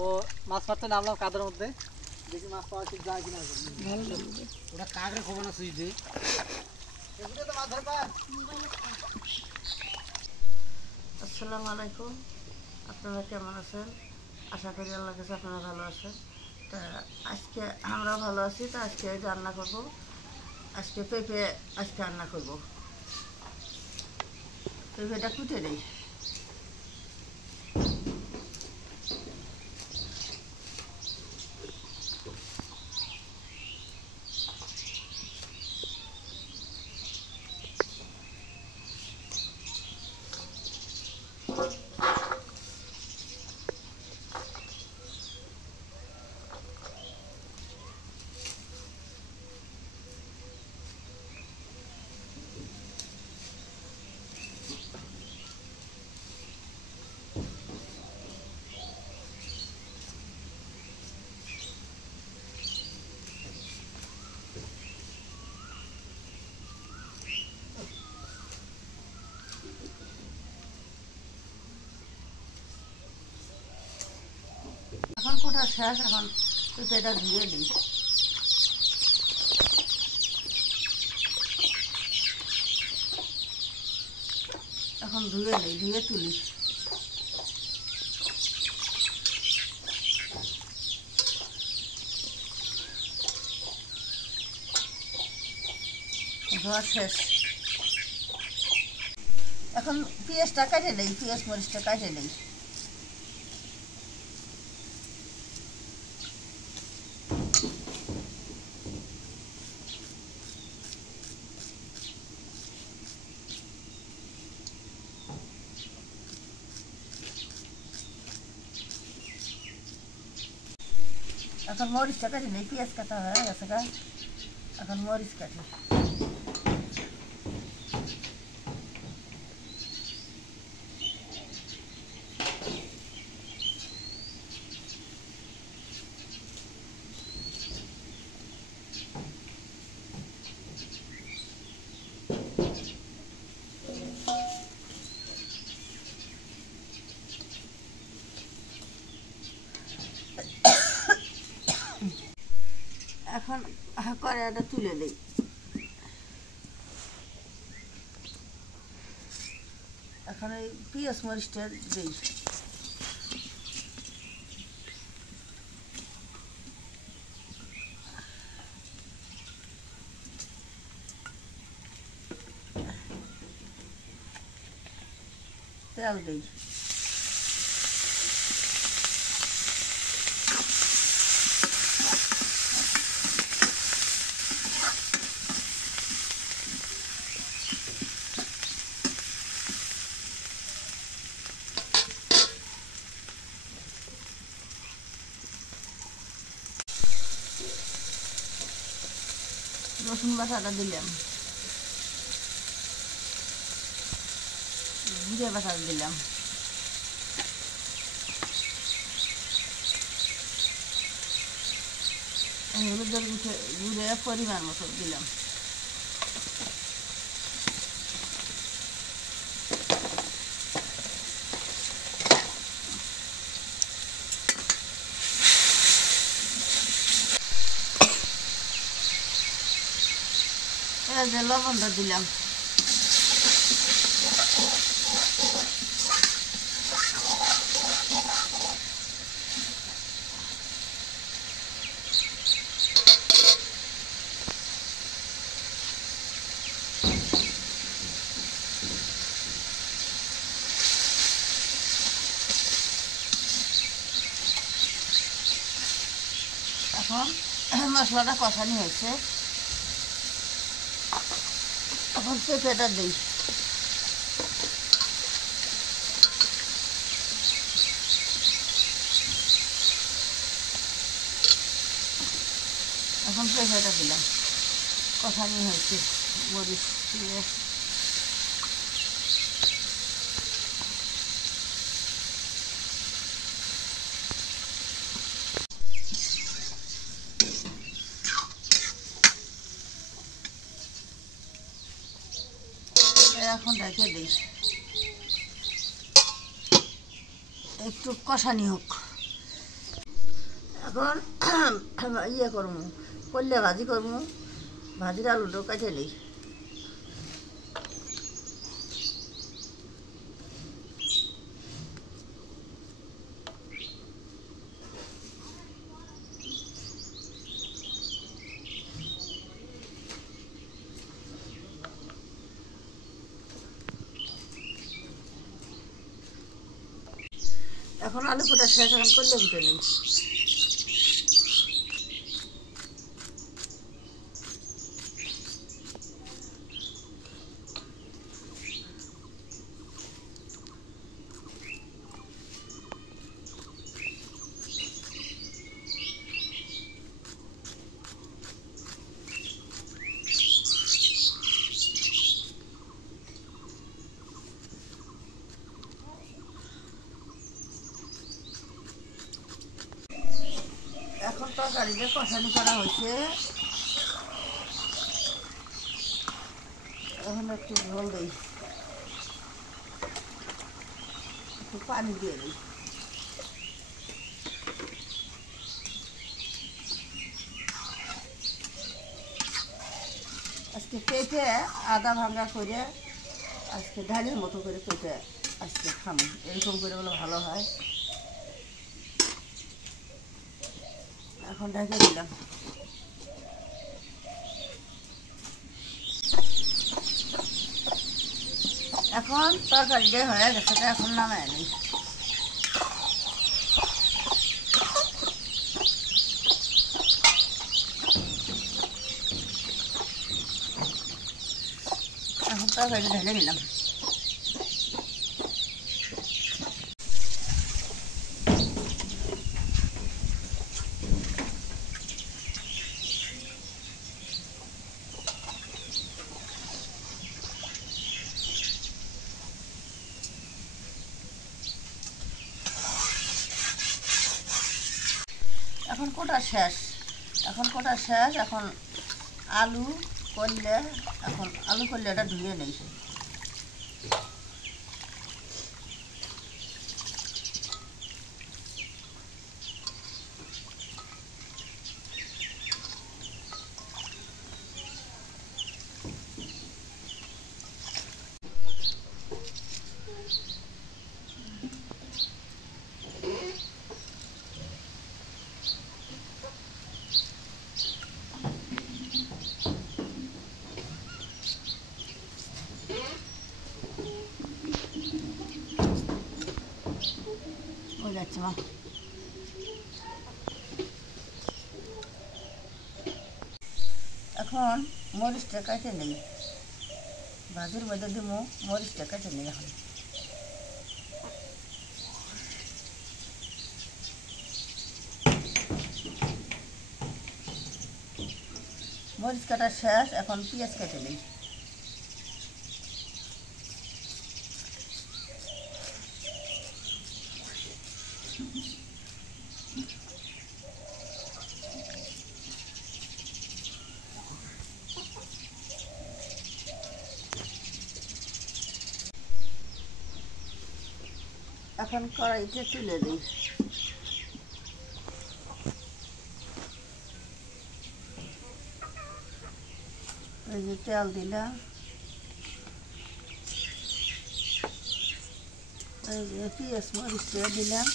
তো মাছ মারতে নামলাম কাদের মধ্যে, দেখি মাছ পাওয়া ঠিক যায় কিনা। ওটা কাকড়ে খবর না সুইচ দিয়ে তো মাছ ধরবা। আসসালামু আলাইকুম, আপনারা কেমন আছেন? আশা করি আল্লাহর কাছে আপনারা ভালো আছেন। তা আজকে আমরাও ভালো আছি। তা আজকে রান্না করব, আজকে পেঁপে রান্না করব। পেঁপেটা কুটে নেই। এখন কোটা শেষ, এখন পেঁপেটা ধুয়ে দিই। এখন ধুয়ে নিই, ধুয়ে তুলি। ধোয়া শেষ। এখন পেঁয়াজটা কাটে নেই, পেঁয়াজ মরিচটা কাটে নেই। এখন মরিচটা কাটি নেই, পেঁয়াজ কাটা হয়ে গেছে গা। এখন মরিচ কাটি। এখন কড়াইটা তুলে দিই। এখন এই পেঁয়াজ মরিচটা দিই। তেল দিই। রসুন বাটাটা দিলাম, জিরে বাটাটা দিলাম, হলুদের গুঁড়ে পরিমাণ মতো দিলাম। এবার লবণটা দিলাম। এখন মশলাটা কষানি হয়েছে, এখন পেঁপেটা দিই। এখন পেঁপেটা দিলাম, কষানি হয়েছে মরিচ দিয়ে। এখন রেখে দিই, একটু কষানি হোক। এখন ইয়ে করবো, করলে ভাজি করবো, ভাজির আলুটাও কাটে নেই। এখন আলু কোটা শেষ, এখন করলে ফুটে নেই। এখন তরকারিতে কষানি করা হয়েছে, এখন একটু ঝোল দিই, একটু পানি দিয়ে দিই। আজকে পেঁপে আদা ভাঙা করে আজকে ডালের মতো করে পেঁপে আজকে খাবো, এরকম করে বলে ভালো হয়। এখন ঢেকে দিলাম। এখন তরকারিটা হয়ে গেছে, এখন নামায় নিই। এখন তরকারি ঢেলে নিলাম। এখন কোটা শেষ, এখন কোটা শেষ। এখন আলু করলে, এখন আলু করলে এটা ধুয়ে নেই। ওই যাচ্ছে মা। এখন মরিচটা কাটে নেই, ভাজির মধ্যে দিব, মরিচটা কাটে নেই। এখন মরিচ কাটা শেষ, এখন পেঁয়াজ কেটে নেই। এখন কড়াইতে তুলে দিই। এই যে তেল দিলাম, এই যে পেঁয়াজ মরিচ দিলাম,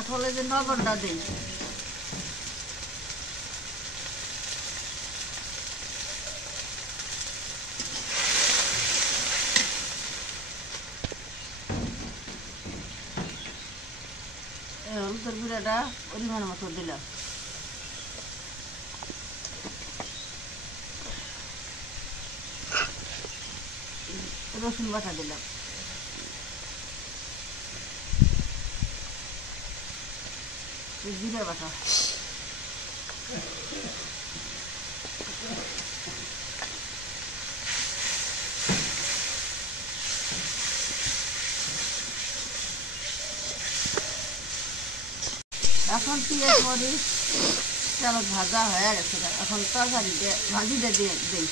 এখন এই যে লবণটা দিই। হলুদের গুঁড়াটা পরিমাণ মতো দিলাম, রসুন বাটা দিলাম, জিরে বাটা, এখন পেঁয়াজ মরিচ তেল ভাজা হয়ে গেছে, এখন তরকারি ভাজিটা দিয়ে দিই।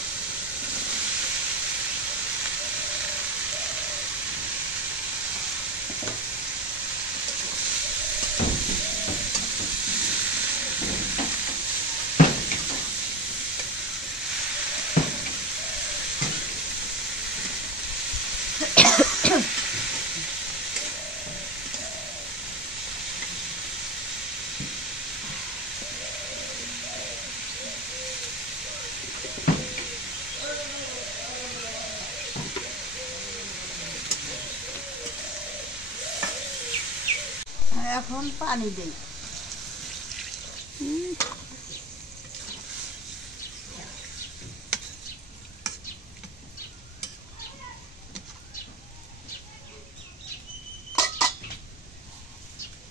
এখন পানি দিই।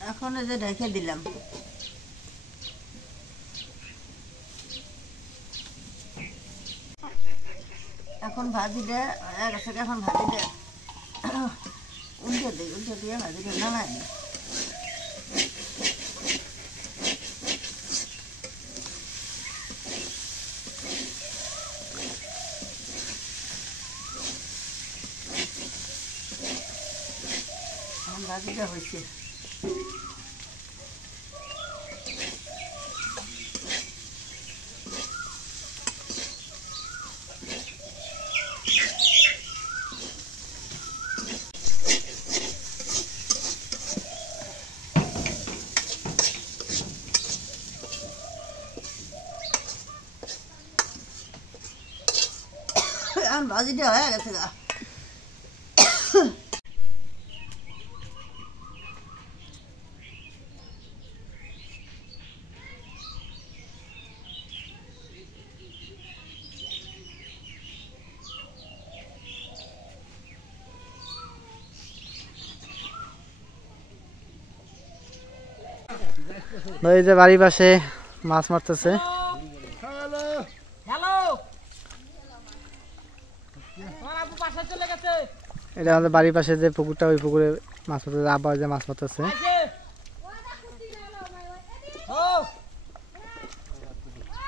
এখন এই যে ঢেকে দিলাম। এখন ভাজিটা হয়ে গেছে, এখন ভাজিটা উল্টে দিই, উল্টে দিয়ে ভাজিটা নামাই দিই। এখন ভাজিটা হয়েছে। এখন ভাজিটা হয়ে গেছে গা। এই যে বাড়ির পাশে মাছ মারতেছে। এটা আমাদের বাড়ির পাশে যে পুকুরটা, ওই পুকুরে মাছ মারতেছে, আব্বা যে মাছ মারতেছে।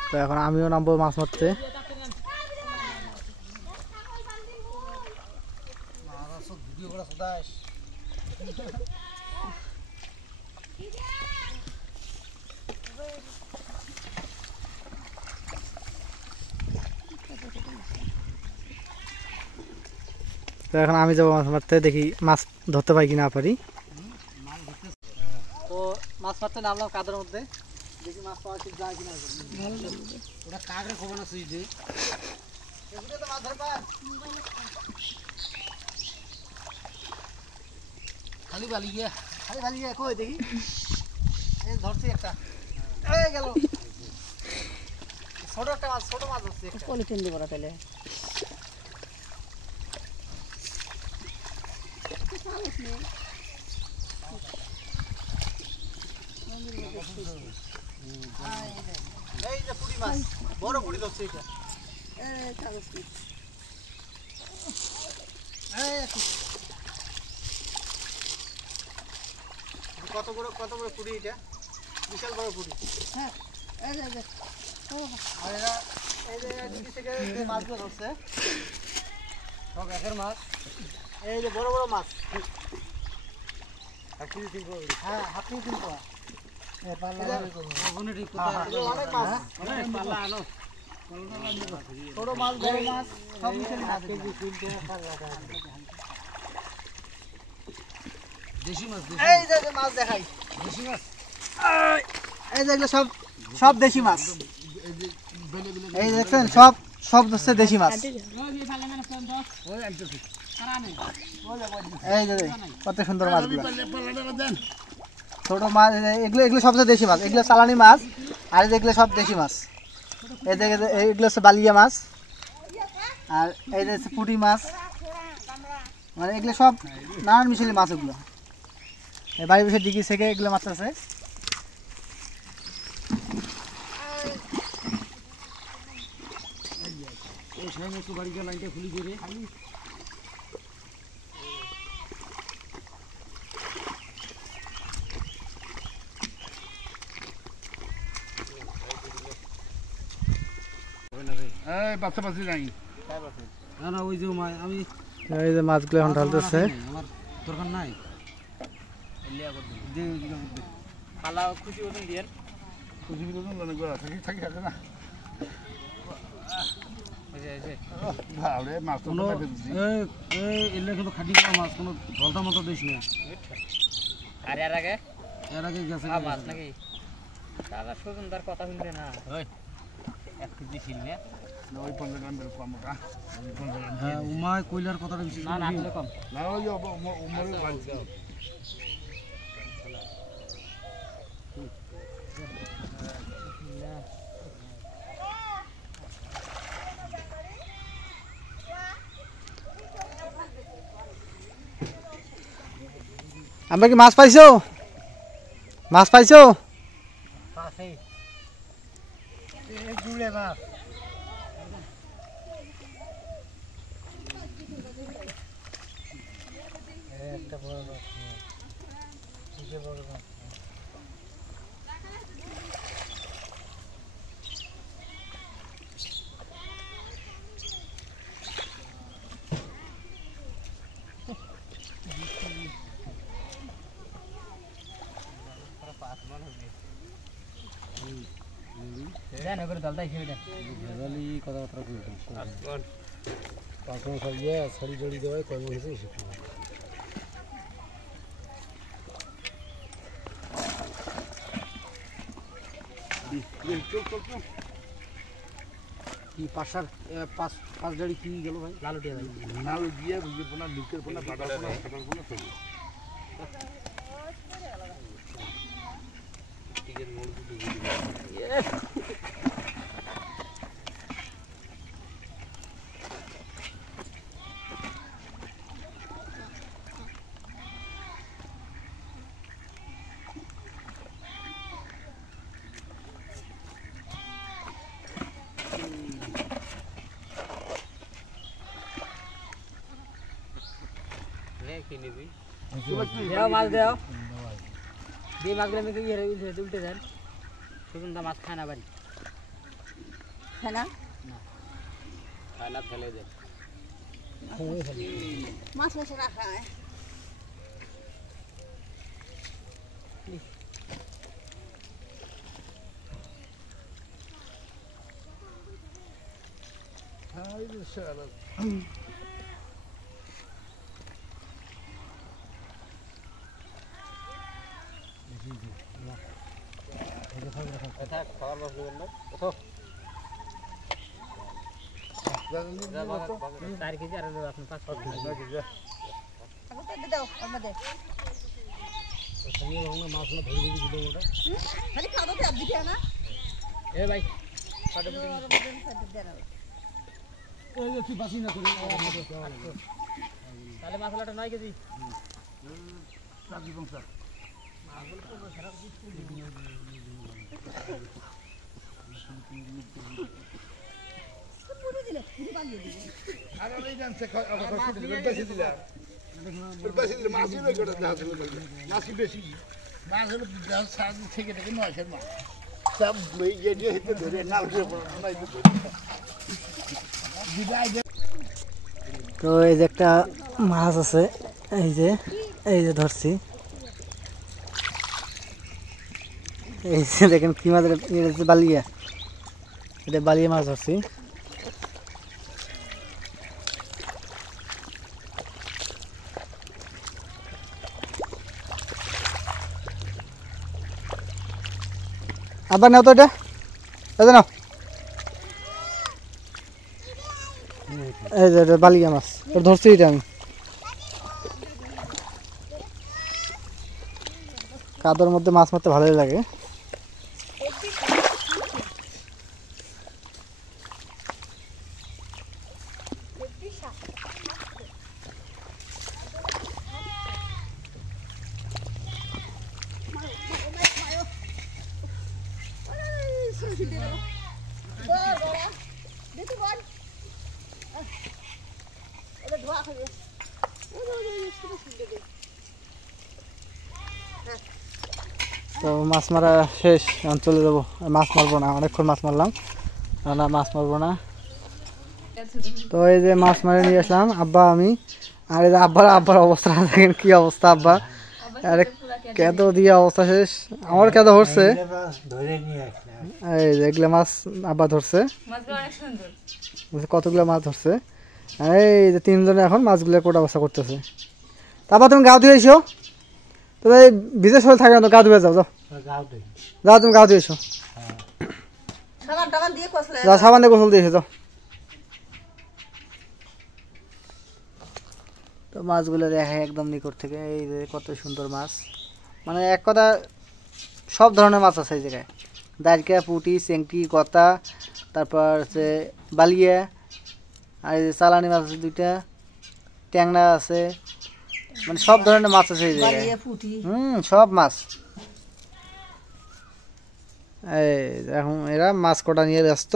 তো এখন আমিও নামবো মাছ মারতে। তো এখন আমি যাবো মাছ মারতে, দেখি মাছ ধরতে পারি কি না পারি। তো মাছ মারতে নামলাম কাদের মধ্যে, দেখি মাছ পাওয়া ঠিক যায় কিনা। ওটা কাকড়ে খবর না সুইচ দিয়ে তো মাছ ধরবা, খালি বালি গিয়া, খালি বালি গিয়া কই দেখি। এই ধরছি একটা, এই গেল ছোট একটা মাছ, ছোট মাছ ধরছি। পলিথিন দিব না তাহলে। এই যে পুঁটি মাছ, বড় পুঁটি ধরছে এটা। কত বড় পুঁটি এটা, বিশাল বড় পুঁটি। হ্যাঁ, এই যে আর এরা এই যে দিদি থেকে যে মাছগুলো ধরছে সব একের মাছ। এই যে বড় বড় মাছ, হাফ কেজি 3 পোয়া। হ্যাঁ, হাফ কেজি 3 পোয়া। অনেক মাছ, ছোট মাছ, বড় মাছ, সব মিশালি মাছ। দেশি মাছ, এই যে মাছ দেখাই, দেশি মাছ। এই যেগুলো সব সব দেশি মাছ। এই দেখছেন, সব হচ্ছে দেশি মাছ। এই যে কত সুন্দর মাছগুলো, ছোট মাছ। এগুলো সবচেয়ে দেশি মাছ, এগুলো চালানি মাছ। আর যেগুলো সব দেশি মাছ, এই যে এগুলো হচ্ছে বালিয়া মাছ। আর এই যে পুঁটি মাছ, মানে এগুলো সব নানান মিশালি মাছ। এগুলো বাড়ির পাশে ডিগি থেকে এগুলো মাছ আছে। আমি একটু বাড়ি গিয়ে লাইনটা খুলি দিয়ে বাচ্চা বাচ্চি নাই না না ওই যে আমি এই যে মাছগুলো এখন ঢালতেছে। আমার দরকার নাই খালা খুশি মতন দিয়ে খুশি মতন মনে করা থাকি থাকি থাকে না ভালো মাছ তো কোনো এলে কিন্তু খাটি করা মাছ কোনো জলটা মতো দিস না। আর এর আগে গেছে মাছ নাকি দাদা সুজন তার কথা শুনবে না ওই 1 কেজি ছিলনে ওই 15 গ্রাম বের কম ওটা হ্যাঁ উমায় কইলার কথাটা বেশি না না আসলে কম না ওই উমরে বাড়ছে আমরা কি মাছ পাইছো? মাছ পাইছো? পাশে এই জুড়ে মাছ একটা বড় মাছ এই বড় মাছ দেন ওগুলো দলদাই খেয়ে দেন ভেজালি কথাবার্তা কইতাম পাঁচন সাইয়া ছড়ি জড়ি দেওয়ায় কর্ম হিসেবে শিখতে কি পাশার পাঁচ গাড়ি কি গেল ভাই লালুটিয়া ভাই নাল দিয়ে বুঝে পোনা নিচের পোনা বাটার পোনা ফাটার পোনা সবই টিকের মোড় দুটো দেও মাছ দেও দিয়ে মাছগুলো আমি উল্টে দেন সুগন্ধা মাছ খায় না বাড়ি খায় না খায় না ফেলে দেয় মাছ মাছ না খায় হাই রে শালা খাবার মাছ নেবেন না 4 কেজি আর আপনি 5 কেজি দাও আমাদের মাছ না ধরে দিল ওটা খালি খাওয়া দাও দিতে না এ ভাই তুই বাসি না করে তাহলে মাছলাটা 9 কেজি আরে এই জানছে আবার বেশি দিলা বেশি দিলে মাছ হলো কেটে না হলো মাছ বেশি মাছ হলো 10 থেকে 9 মাছ সব ইয়ে দিয়ে হিতে ধরে নাল দিয়ে নাই তো এই যে একটা মাছ আছে, এই যে ধরছি, এই যে দেখেন কি মাছ, এটা বালিয়া, এটা বালিয়া মাছ ধরছি। আবার নাও তো এটা নাও, এই যে এটা বালিয়া মাছ ধরছি, এটা আমি কাদর মধ্যে মাছ মারতে ভালোই লাগে। তো মাছ মারা শেষ, এখন চলে যাবো। মাছ মারবো না, অনেকক্ষণ মাছ মারলাম, না মাছ মারবো না। তো এই যে মাছ মারে নিয়ে আসলাম আব্বা আমি, আর এই যে আব্বার অবস্থা দেখেন কি অবস্থা। আব্বা আরে কেঁদো দিয়ে অবস্থা শেষ, আমার কেঁদো ধরছে। এই যে এগুলো মাছ আব্বা ধরছে, কতগুলো মাছ ধরছে। এই যে তিনজনে এখন মাছগুলো কোটা বসা করতেছে। তারপর তুমি গা ধুয়ে এসো, তবে ভিজে শরীর থাকে না তো, গা ধুয়ে যাও, যাও যাও, তুমি গা ধুয়ে এসো, যাও সাবান দিয়ে গোসল দিয়ে এসো যাও। তো মাছগুলো দেখে একদম নিকট থেকে, এই যে কত সুন্দর মাছ, মানে এক কথা সব ধরনের মাছ আছে এই জায়গায়। দাঁড়কা, পুঁটি, চেংটি, গতা, তারপর হচ্ছে বালিয়া, আর এই যে চালানি মাছ আছে দুইটা, ট্যাংরা আছে, মানে সব ধরনের মাছ আছে এই জায়গায়। সব মাছ। এই এখন এরা মাছ কটা নিয়ে ব্যস্ত।